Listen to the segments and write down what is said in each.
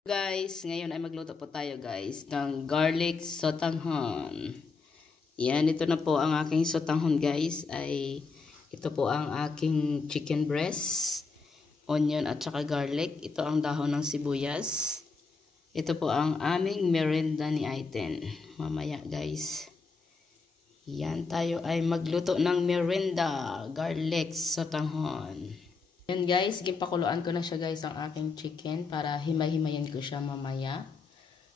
Guys, ngayon ay magluto po tayo guys ng garlic sotanghon. Yan, ito na po ang aking sotanghon guys. Ito po ang aking chicken breast, onion at saka garlic. Ito ang dahon ng sibuyas. Ito po ang aming merienda ni Aiten. Mamaya guys. Yan, tayo ay magluto ng merienda, garlic sotanghon. Yan guys, gipakuluan ko na siya guys ang aking chicken para himay-himayin ko siya mamaya.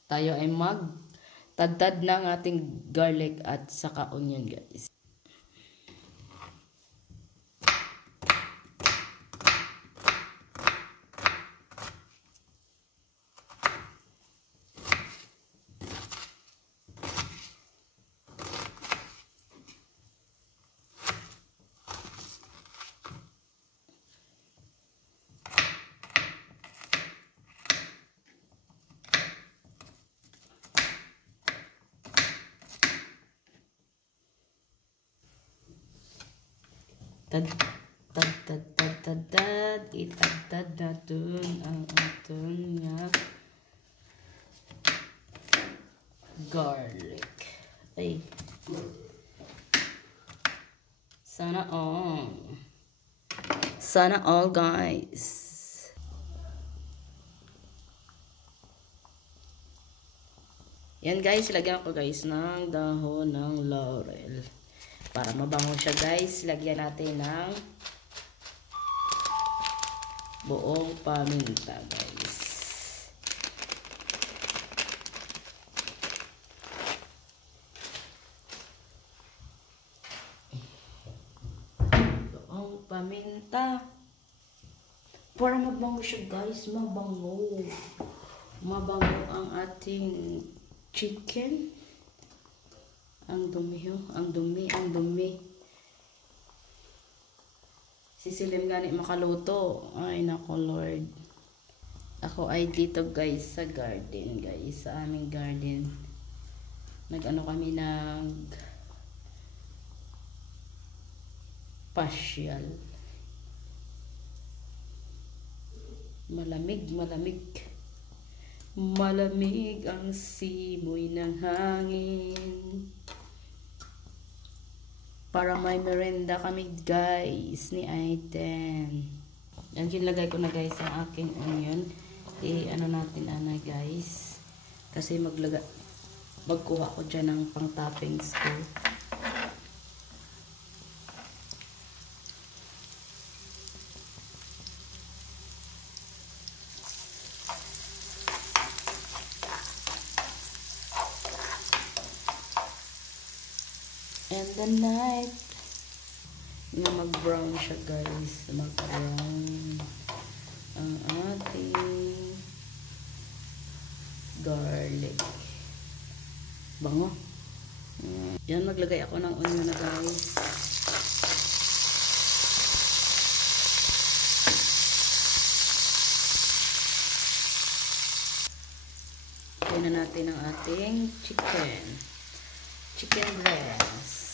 Tayo ay magtadtad ng ating garlic at saka onion guys. Itagtad natin ang ating garlic. Ay. Sana all guys. Yan guys, lagyan ko guys ng dahon ng laurel. Para mabango siya guys, lagyan natin ng buong paminta guys. Buong paminta. Para mabango siya guys, mabango. Mabango ang ating chicken. Ang dumi, ang dumi. Sisilim gani makaluto. Ay nako Lord. Ako ay dito guys sa garden guys, sa aming garden. Nag-ano kami pasyal. Malamig. Malamig ang simoy ng hangin. Para may merienda kami guys ni Aiten. Yan, kinlagay ko na guys ang aking onion. Ano natin guys. Kasi magkuha ko dyan ng pang toppings ko. And the night na mag-brown siya guys, mag-brown ang ating garlic. Bango. Yan, maglagay ako ng onion na guys. Lagyan na natin ang ating chicken breast.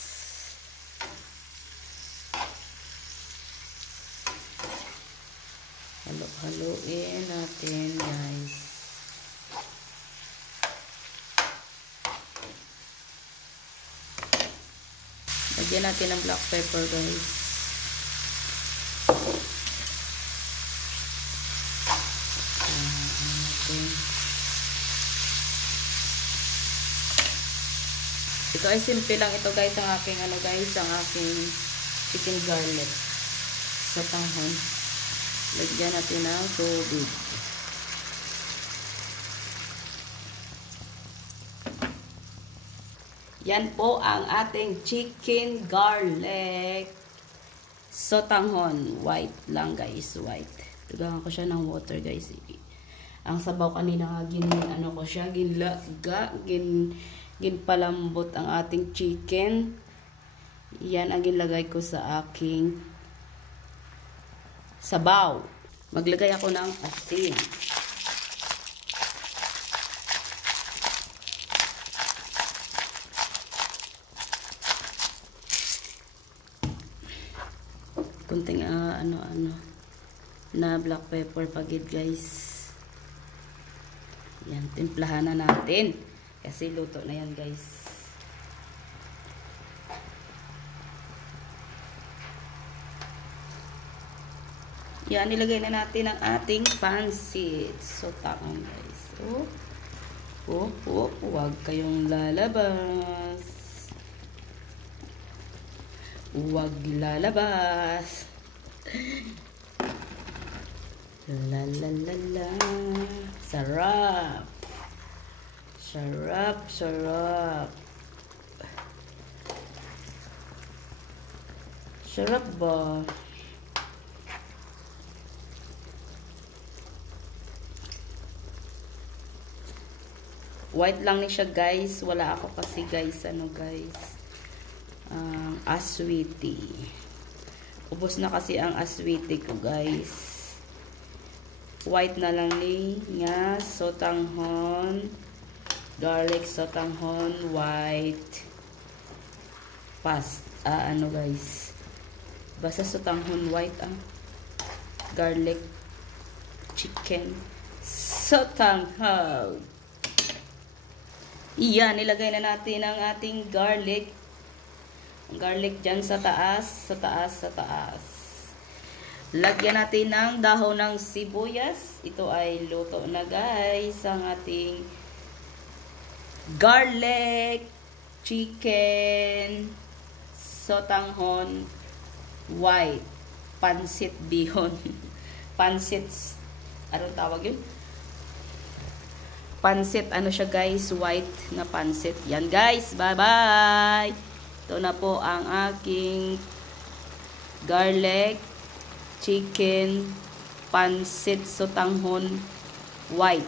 Halo-haloin natin guys. Lagyan natin ng black pepper guys. Ito ay simple lang ito guys, ang aking ang aking chicken garlic sotanghon. Lagyan natin ng tubig. Yan po ang ating chicken garlic sotanghon. White lang guys, white. Tugangan ko siya ng water guys. Ang sabaw kanina ginpalambot ang ating chicken. Yan ang ginlagay ko sa aking sabaw. Maglagay ako ng asin. Kunting na black pepper pagid guys. Yan, timplahan na natin. Kasi luto na yan, guys. Yan, nilagay na natin ang ating pansit. So, taon, guys. Huwag kayong lalabas. Huwag lalabas. La la la la. Sarap. Sarap, sarap. Sarap ba? White lang ni siya, guys. Wala ako kasi, guys. Ano, guys? Aswiti. Ubos na kasi ang aswiti ko, guys. White na lang ni nga sotanghon. Garlic sotanghon. White. Ano, guys? Basta sotanghon white, garlic chicken sotanghon. Iyan, nilagay na natin ang ating garlic. Ang garlic dyan sa taas, sa taas, sa taas. Lagyan natin ng dahon ng sibuyas. Ito ay luto na, guys, ang ating garlic chicken sotanghon white pansit bihon. Pansit, anong tawag yun? Pansit, ano siya, guys, white na pansit. Yan, guys, bye-bye. Ito na po ang aking garlic chicken pansit sotanghon white.